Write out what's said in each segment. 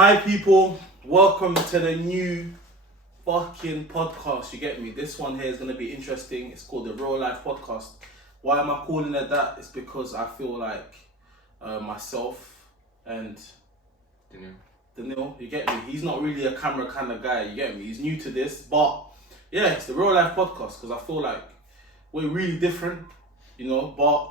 Hi people, welcome to the new fucking podcast, you get me? This one here is going to be interesting. It's called the Real Life Podcast. Why am I calling it that? It's because I feel like myself and Daniil, you get me? He's not really a camera kind of guy, you get me? He's new to this, but yeah, it's the Real Life Podcast because I feel like we're really different, but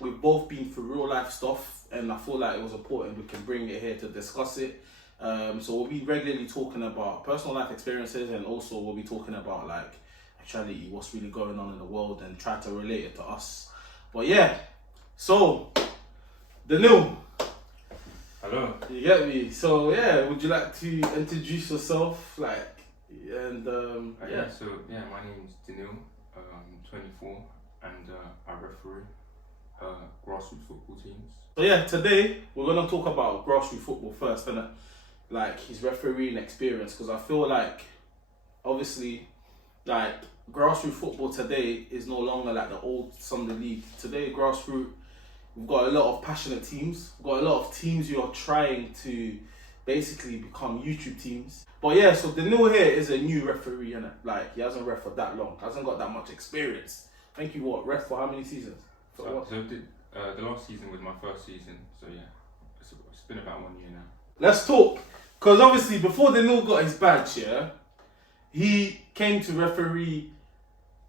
we've both been through real life stuff and I feel like it was important we can bring it here to discuss it. So we'll be regularly talking about personal life experiences and also we'll be talking about like actuality, what's really going on in the world and try to relate it to us. But yeah, so Daniil. Hello. You get me? So yeah, would you like to introduce yourself? My name is Daniil. I'm 24 and I referee grassroots football teams. So yeah, today we're gonna talk about grassroots football first, and like his refereeing experience, because I feel like obviously like grassroots football today is no longer like the old Sunday league. Today grassroots, we've got a lot of passionate teams. We've got a lot of teams who are trying to basically become YouTube teams. But yeah, so Daniil here is a new referee, innit? Like he hasn't ref for that long, hasn't got that much experience. Thank you. What, ref for how many seasons? The last season was my first season, so yeah, it's been about 1 year now. Let's talk, because obviously before Daniil got his badge, yeah, he came to referee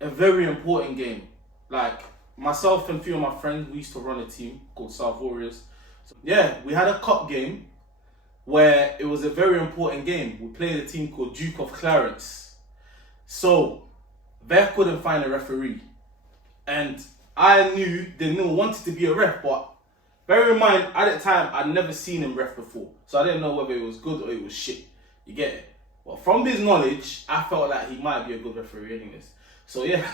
a very important game. Like myself and a few of my friends, we used to run a team called South Warriors. So, yeah, we had a cup game where it was a very important game. We played a team called Duke of Clarence. So they couldn't find a referee, and I knew Daniil wanted to be a ref, but bear in mind, at the time, I'd never seen him ref before. So I didn't know whether it was good or it was shit. You get it? But from this knowledge, I felt like he might be a good referee anyways. So yeah.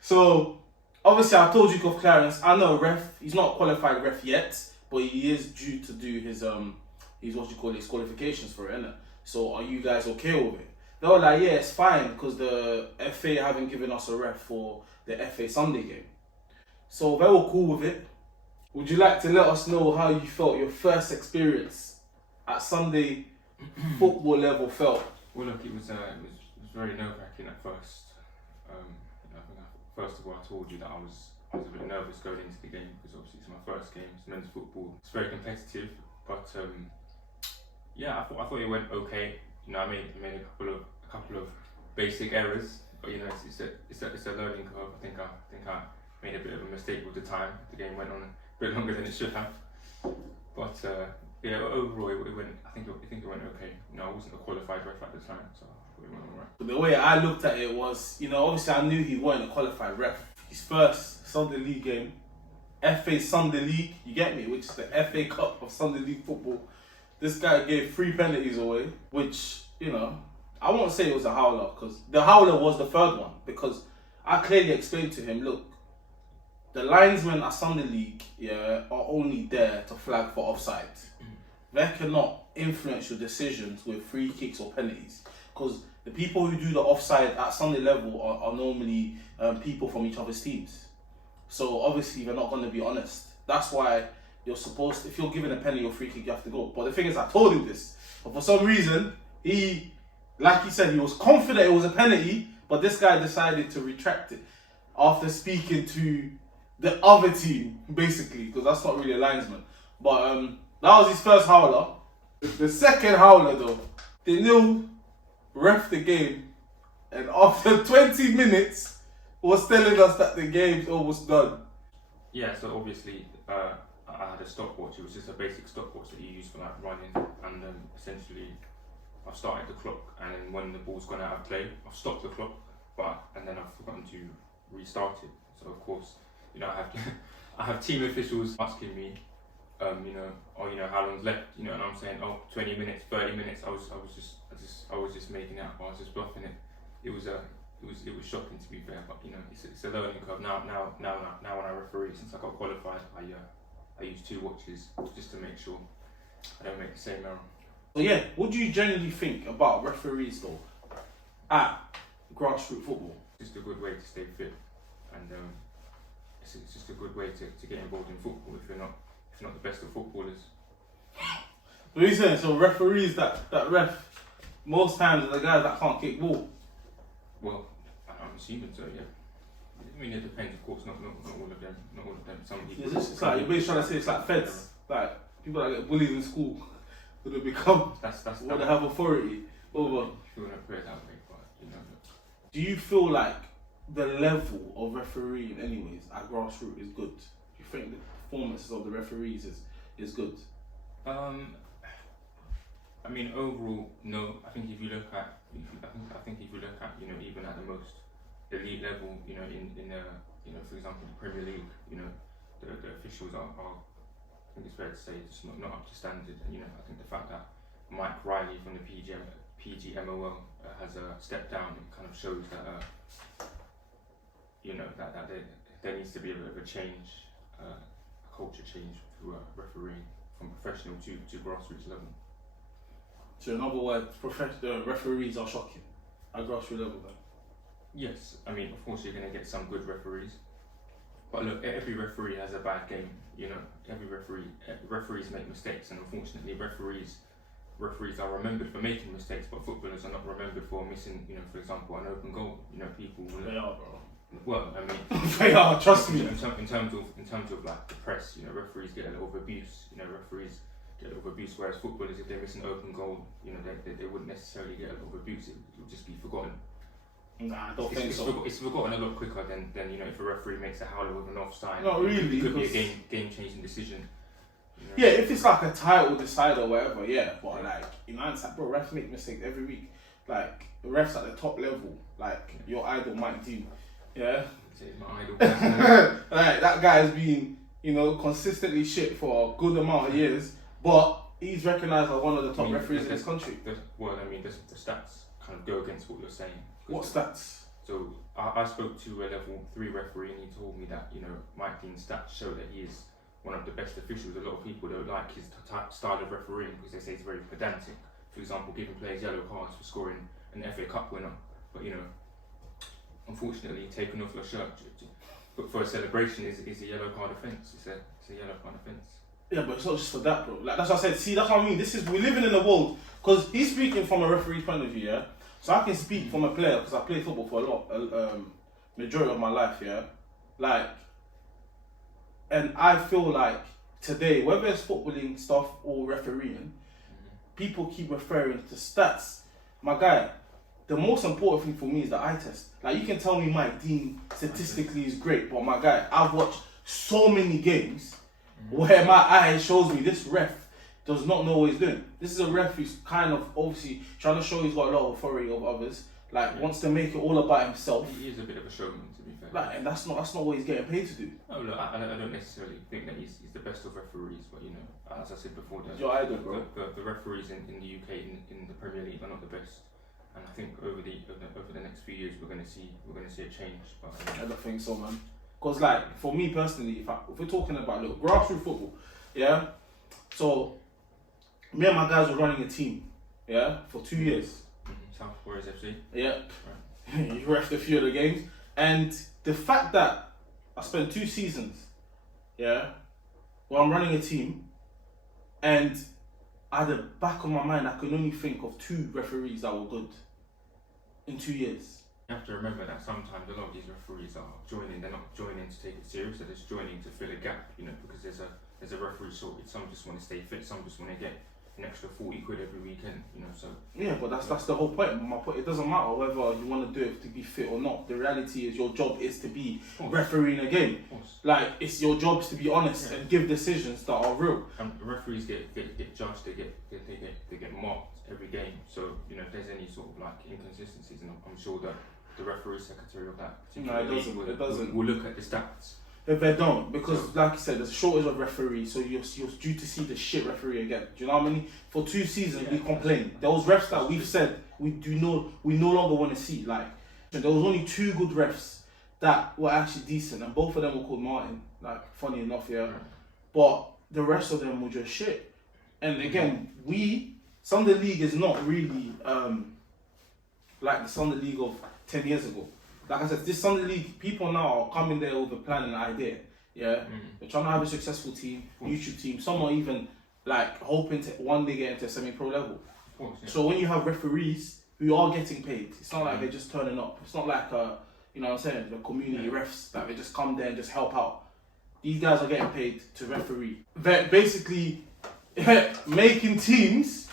So obviously I told Duke of Clarence, I know a ref. He's not a qualified ref yet, but he is due to do his his qualifications for it, innit? So are you guys okay with it? They were like, yeah, it's fine, because the FA haven't given us a ref for the FA Sunday game. So they were cool with it. Would you like to let us know how you felt your first experience at Sunday football level felt? Well, look, it was very nerve-wracking at first. First of all, I told you that I was a bit nervous going into the game because obviously it's my first game. It's men's football. It's very competitive, but yeah, I thought it went okay. I made a couple of basic errors, but it's a learning curve. I think I made a bit of a mistake with the time. The game went on a bit longer than it should have, but yeah, overall it went. I think it went okay. I wasn't a qualified ref at the time, so I thought it went alright. The way I looked at it was, obviously I knew he wasn't a qualified ref. His first Sunday League game, FA Sunday League, you get me, which is the FA Cup of Sunday League football. This guy gave 3 penalties away, which I won't say it was a howler, because the howler was the third one, because I clearly explained to him, look, the linesmen at Sunday League, are only there to flag for offside. They cannot influence your decisions with free kicks or penalties, because the people who do the offside at Sunday level are normally people from each other's teams. So obviously they're not going to be honest. That's why you're supposed to, if you're given a penalty or free kick, you have to go. But the thing is, I told him this, but for some reason, he, like he said, he was confident it was a penalty, but this guy decided to retract it after speaking to the other team, basically, because that's not really a linesman. But that was his first howler. The second howler, though, Daniil ref the game, and after 20 minutes, was telling us that the game's almost done. Yeah, so obviously I had a stopwatch. It was just a basic stopwatch that you use for like running, and essentially I've started the clock, and then when the ball's gone out of play, I've stopped the clock, and then I've forgotten to restart it. So of course, I have team officials asking me, how long's left, and I'm saying, 20 minutes, 30 minutes. I was just making it up. I was just bluffing it. It was shocking, to be fair, but it's a learning curve. Now when I referee, since I got qualified, I use 2 watches just to make sure I don't make the same error. So yeah, what do you generally think about referees though at grassroots football? It's just a good way to stay fit, and it's just a good way to get involved in football if you're not the best of footballers. What are you saying? So referees that ref most times are the guys that can't kick ball. Well, I'm assuming so, yeah. I mean, it depends, of course. Not all of them. Not all of them. Some people. It's like you're basically trying to say it's like feds, like people that get bullied in school, would become would have authority over. If you want to put it that way, but you know. Do you feel like the level of refereeing, anyways, at Grassroots is good? Do you think the performances of the referees is good? I mean, overall, no. I think if you look at, you know, even at the most elite level, you know, in you know, for example, the Premier League, you know, the officials are I think it's fair to say, just not up to standard. And you know, I think the fact that Mike Riley from the PGMOL has stepped down, it kind of shows that you know, that there needs to be a bit of a change, a culture change through refereeing from professional to grassroots level. So in other words, the referees are shocking at grassroots level then? Yes, I mean, of course you're going to get some good referees, but look, every referee has a bad game. You know, referees make mistakes, and unfortunately, referees are remembered for making mistakes, but footballers are not remembered for missing. You know, for example, an open goal. You know, people. They are, bro. Well, I mean, they are. Trust me. In terms of like the press, you know, referees get a lot of abuse. You know, referees get a lot of abuse, whereas footballers, if they miss an open goal, you know, they wouldn't necessarily get a lot of abuse. It would just be forgotten. Nah, I don't think so. It's forgotten a lot quicker than you know, if a referee makes a howler with an offside. Not really. It could be a game changing decision. You know? Yeah, if it's like a title decider or whatever, yeah. But like, you know, it's like, bro, refs make mistakes every week. Like, the refs at the top level, like your idol Mike Dean, yeah. Say my idol. Like that guy has been, you know, consistently shit for a good amount of years, but he's recognised as one of the top referees in this country. Well, I mean, the stats kind of go against what you're saying. What stats? So I spoke to a level 3 referee, and he told me that, you know, Mike Dean's stats show that he is one of the best officials. A lot of people don't like his style of refereeing because they say it's very pedantic. For example, giving players yellow cards for scoring an FA Cup winner, but you know, unfortunately, taking off your shirt but for a celebration is a yellow card offence. It's a yellow card offence. Yeah, but it's not just for that, bro. Like that's what I said. See, that's what I mean. We're living in a world, because he's speaking from a referee's point of view, yeah. So I can speak from a player because I played football for majority of my life, yeah. Like, and I feel like today, whether it's footballing stuff or refereeing, people keep referring to stats. My guy, the most important thing for me is the eye test. Like, you can tell me Mike Dean statistically is great, but my guy, I've watched so many games where my eye shows me this ref does not know what he's doing. This is a ref who's kind of obviously trying to show he's got a lot of authority over others. Like, wants to make it all about himself. He is a bit of a showman, to be fair. Like, and that's not what he's getting paid to do. No, look, I don't necessarily think that he's the best of referees, but you know, as I said before, your idol, bro. The referees in the UK in the Premier League are not the best, and I think over the next few years we're gonna see a change. But I don't think so, man. Because like, for me personally, if we're talking about grassroots football, yeah. So me and my guys were running a team, yeah, for 2 years. South Warriors FC. Yeah. Right. You refed a few of the games, and the fact that I spent 2 seasons, yeah, where I'm running a team, and at the back of my mind, I could only think of 2 referees that were good in 2 years. You have to remember that sometimes a lot of these referees are joining. They're not joining to take it serious. They're just joining to fill a gap, you know, because there's a referee shortage. Some just want to stay fit. Some just want to get an extra 40 quid every weekend, you know. So yeah, but that's the whole point. My point. It doesn't matter whether you want to do it to be fit or not. The reality is your job is to be refereeing a game. Like, it's your job to be honest and give decisions that are real. And referees get judged. They get marked every game. So you know, if there's any sort of like inconsistencies, and I'm sure that the referee secretary of that particular league will look at the stats. If they don't, because like you said, there's a shortage of referees, so you're due to see the shit referee again. Do you know what I mean? For 2 seasons we complained. There was refs that we've said we no longer want to see. Like, there was only 2 good refs that were actually decent, and both of them were called Martin. Like, funny enough, yeah. But the rest of them were just shit. And again, Sunday League is not really like the Sunday League of 10 years ago. Like I said, this Sunday League, people now are coming there with a plan and an idea. Yeah, they're trying to have a successful team, YouTube team. Some are even like hoping to one day get into a semi-pro level. Of course, yeah. So when you have referees who are getting paid, it's not like they're just turning up. It's not like you know what I'm saying, the community refs that they just come there and just help out. These guys are getting paid to referee. They're basically making teams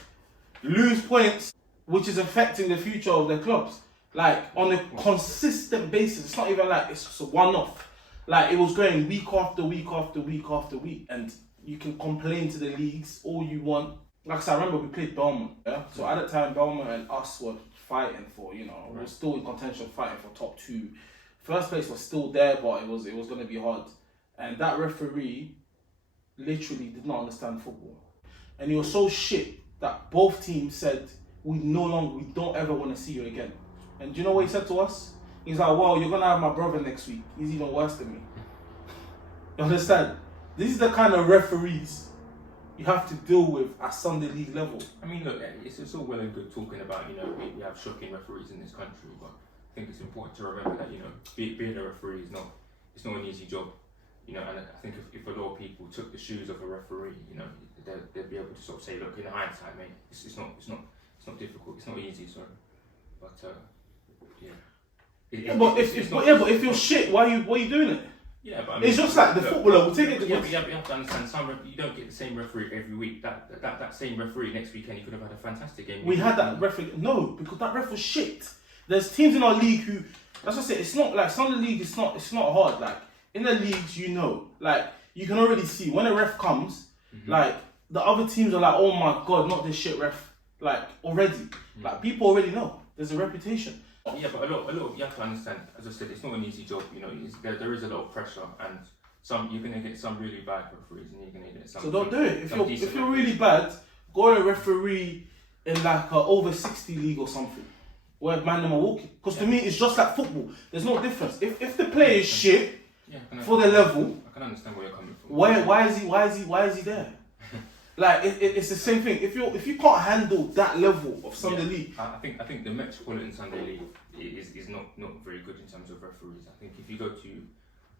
lose points, which is affecting the future of their clubs. Like on a consistent basis. It's not even like it's just a one-off. Like it was going week after week after week after week, and you can complain to the leagues all you want. Like I said, I remember we played Belmont, yeah? So at the time, Belmont and us were fighting for, you know, we were still in contention fighting for top 2. First place was still there, but it was going to be hard. And that referee literally did not understand football. And he was so shit that both teams said, we don't ever want to see you again. And do you know what he said to us? He's like, well, you're going to have my brother next week. He's even worse than me. You understand? This is the kind of referees you have to deal with at Sunday League level. I mean, look, it's all well and good talking about, you know, we have shocking referees in this country, but I think it's important to remember that, you know, being a referee it's not an easy job, you know, and I think if a lot of people took the shoes of a referee, you know, they'd be able to sort of say, look, in hindsight, mate, it's not difficult, it's not easy, sorry, but yeah. But if you're shit, why are you doing it? Yeah, but I mean, it's just like the footballer will take it. You have to understand. You don't get the same referee every week. That same referee next weekend, he could have had a fantastic game. We had that referee. No, because that ref was shit. There's teams in our league who, that's what I say. It's not like Sunday League. It's not hard. Like in the leagues, you know, like you can already see when a ref comes. Like the other teams are like, oh my god, not this shit ref. Like already, like people already know. There's a reputation. Yeah, but a lot of you have to understand. As I said, it's not an easy job. You know, there is a lot of pressure, and you're gonna get some really bad referees, and you're gonna get some. So don't do it. If you're really bad, go and referee in like a over 60 league or something, where man them are walking. Because to me, it's just like football. There's no difference. If the player is shit for the level, I can understand where you're coming from. Why is he there? Like it's the same thing. If you can't handle that level of Sunday League, I think the Metropolitan Sunday League is not very good in terms of referees. I think if you go to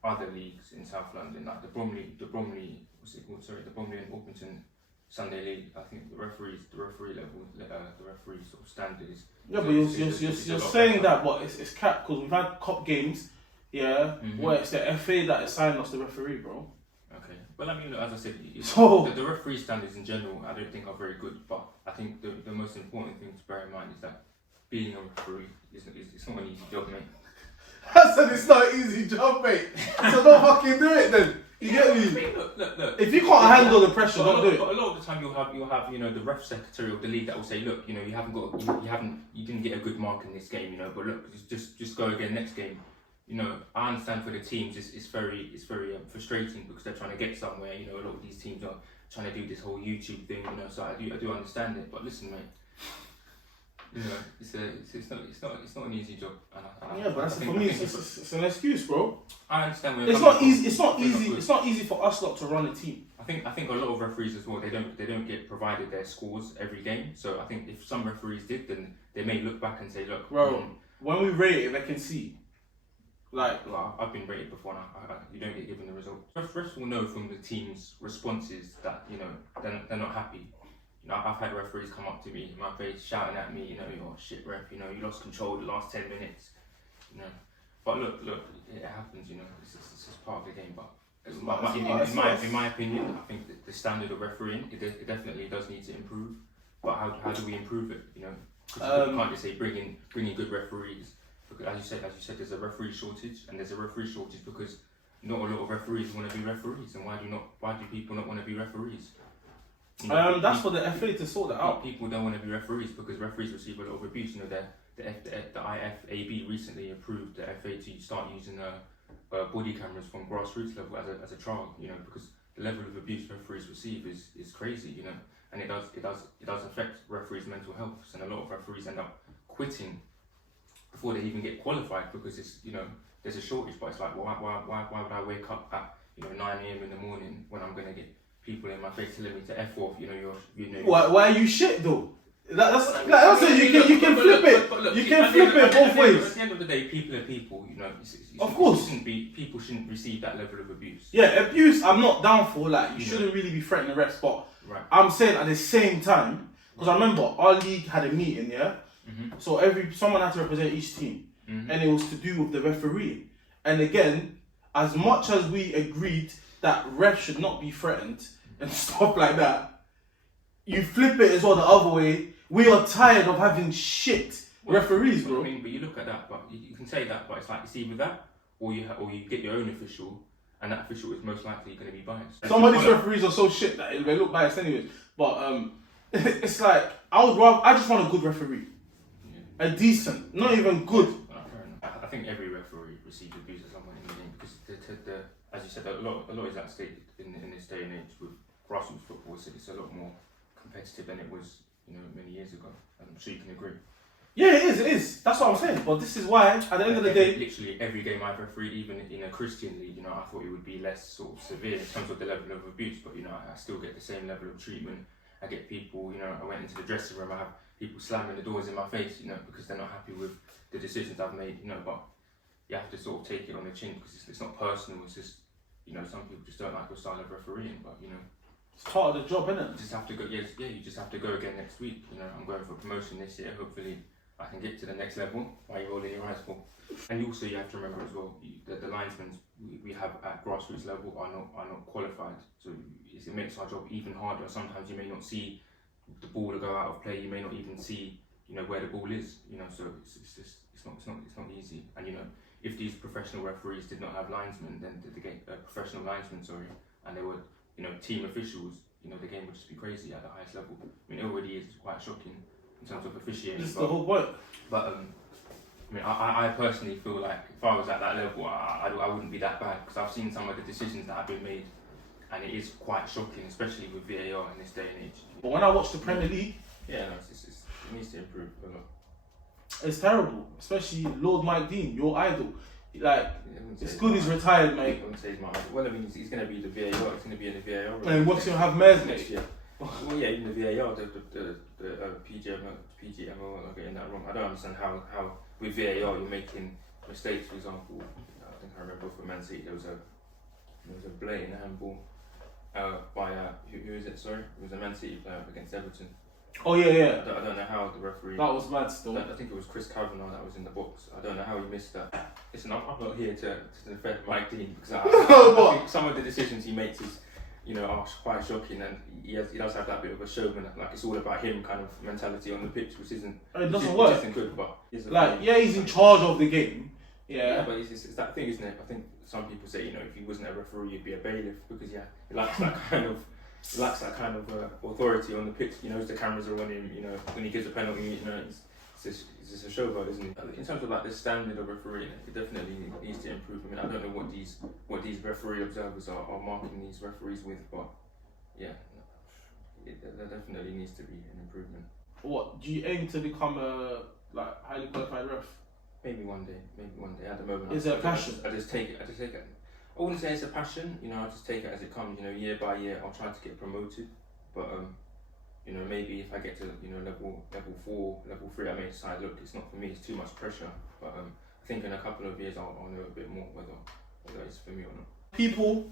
other leagues in South London, like the Bromley and Orpington Sunday League, I think the referee level, the referee sort of standard is. Yeah, but you're saying that, but it's capped because we've had cup games, where it's the FA that assigned us the referee, bro. Okay, well, I mean, as I said, the referee standards in general, I don't think are very good. But I think the most important thing to bear in mind is that being a referee it's not an easy job, mate. I said it's not an easy job, mate. So don't fucking do it then. You get me? I mean, look. If you can't handle the pressure, don't do it. But a lot of the time you'll have you know the ref secretary of the league that will say, look, you know you didn't get a good mark in this game, you know, but look, just go again next game. You know, I understand for the teams it's very frustrating because they're trying to get somewhere. You know, a lot of these teams are trying to do this whole YouTube thing. You know, so I do understand it. But listen, mate, you know, it's not an easy job. But for me, it's an excuse, bro. I understand where it's not easy. It's not easy for us lot to run a team. I think a lot of referees as well. They don't get provided their scores every game. So I think if some referees did, then they may look back and say, look, bro, when we rate it, they can see. Well, I've been rated before now. You don't get given the results. Refs will know from the team's responses that, you know, they're not happy. You know, I've had referees come up to me in my face shouting at me, you know, you're a shit ref, you know, you lost control the last 10 minutes, you know. But look, it happens, you know, it's just part of the game. But in my opinion, I think that the standard of refereeing, it definitely does need to improve. But how do we improve it, you know? Because you can't just say bringing good referees. Because as you said, there's a referee shortage, and there's a referee shortage because not a lot of referees want to be referees. And why do people not want to be referees? You know, that's for the FA to sort that out. People don't want to be referees because referees receive a lot of abuse. You know, the IFAB recently approved the FA to start using body cameras from grassroots level as a trial. You know, because the level of abuse referees receive is crazy. You know, and it does affect referees' mental health. And a lot of referees end up quitting before they even get qualified because it's, you know, there's a shortage. But it's like, why would I wake up at 9 a.m. in the morning when I'm gonna get people in my face telling me to F off? Why are you shit though? That's it. You can flip it. Look, you can flip it both ways. At the end of the day, people are people. You know, of course, people shouldn't receive that level of abuse. Yeah, abuse. I'm not down for. Like, you shouldn't really be threatening refs, but Right. I'm saying at the same time, because I remember our league had a meeting, yeah? So someone had to represent each team. And it was to do with the referee. And again, as much as we agreed that refs should not be threatened and stuff like that, you flip it as well the other way. We are tired of having shit referees, bro. I mean, but you look at that, but you can say that, but it's like it's either that or you get your own official, and that official is most likely going to be biased. Some of these referees are so shit that they look biased anyways. But it's like I just want a good referee, a decent, not even good. I think every referee receives abuse at some point in the game because as you said, a lot is at stake in this day and age with grassroots football. It's a lot more competitive than it was, many years ago. I'm sure you can agree. Yeah, it is. That's what I'm saying. But this is why, at the end of the day, literally every game I've refereed, even in a Christian league, I thought it would be less sort of severe in terms of the level of abuse. But I still get the same level of treatment. I get people, I went into the dressing room. I have people slamming the doors in my face, because they're not happy with the decisions I've made, But you have to sort of take it on the chin because it's not personal. It's just, some people just don't like your style of refereeing. But it's part of the job, isn't it? You just have to go. Yeah, you just have to go again next week. I'm going for promotion this year. Hopefully, I can get to the next level. Why you rolling your eyes for? And also, you have to remember as well that the linesmen we have at grassroots level are not qualified. So it makes our job even harder. Sometimes you may not see the ball to go out of play. You may not even see where the ball is. So it's not easy. And if these professional referees did not have linesmen, then they get professional linesmen, and they were team officials, the game would just be crazy at the highest level. I mean, it already is quite shocking in terms of officiating. This is the whole point. But I personally feel like if I was at that level, I wouldn't be that bad because I've seen some of the decisions that have been made, and it is quite shocking, especially with VAR in this day and age. But when I watch the Premier League, it needs to improve a lot. It's terrible, especially Lord Mike Dean, your idol. Like, it's good he's retired, mate. I wouldn't say he's my idol. Well, I mean, he's going to be the VAR. He's going to be in the VAR. And what's going to have Mares next year? Well, yeah, even the VAR, the PGMO, I'm getting that wrong. I don't understand how with VAR you're making mistakes. For example, I think I remember for Man City there was a blatant handball by who is it? Sorry, it was a Man City player against Everton. Oh yeah. I don't know how the referee. That was mad still. I think it was Chris Kavanagh that was in the box. I don't know how he missed that. Listen, I'm not here to defend Mike Dean because I think some of the decisions he makes is, are quite shocking, and he does have that bit of a showman, like it's all about him kind of mentality on the pitch, which isn't. It doesn't work. Which isn't good, but he's in charge of the game. Yeah, but it's that thing, isn't it? I think some people say, if he wasn't a referee, he'd be a bailiff because he lacks that kind of. Lacks that kind of authority on the pitch. As the cameras are on him, when he gives a penalty, it's just a showboat, isn't it? In terms of like the standard of refereeing, it definitely needs to improve. I mean, I don't know what these referee observers are marking these referees with, but yeah, there definitely needs to be an improvement. What do you aim to become a highly qualified ref? Maybe one day. At the moment, is it a passion? I just take it. I wouldn't say it's a passion, I just take it as it comes, year by year I'll try to get promoted, but maybe if I get to, level 4, level 3, I may decide, look, it's not for me, it's too much pressure, but I think in a couple of years I'll know a bit more whether it's for me or not. People,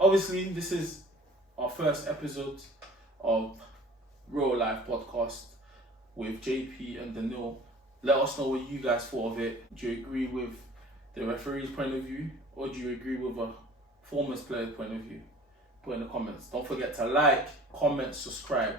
obviously this is our first episode of Real Life Podcast with JP and Daniil. Let us know what you guys thought of it. Do you agree with the referee's point of view, or do you agree with a former player's point of view? Put in the comments. Don't forget to like, comment, subscribe.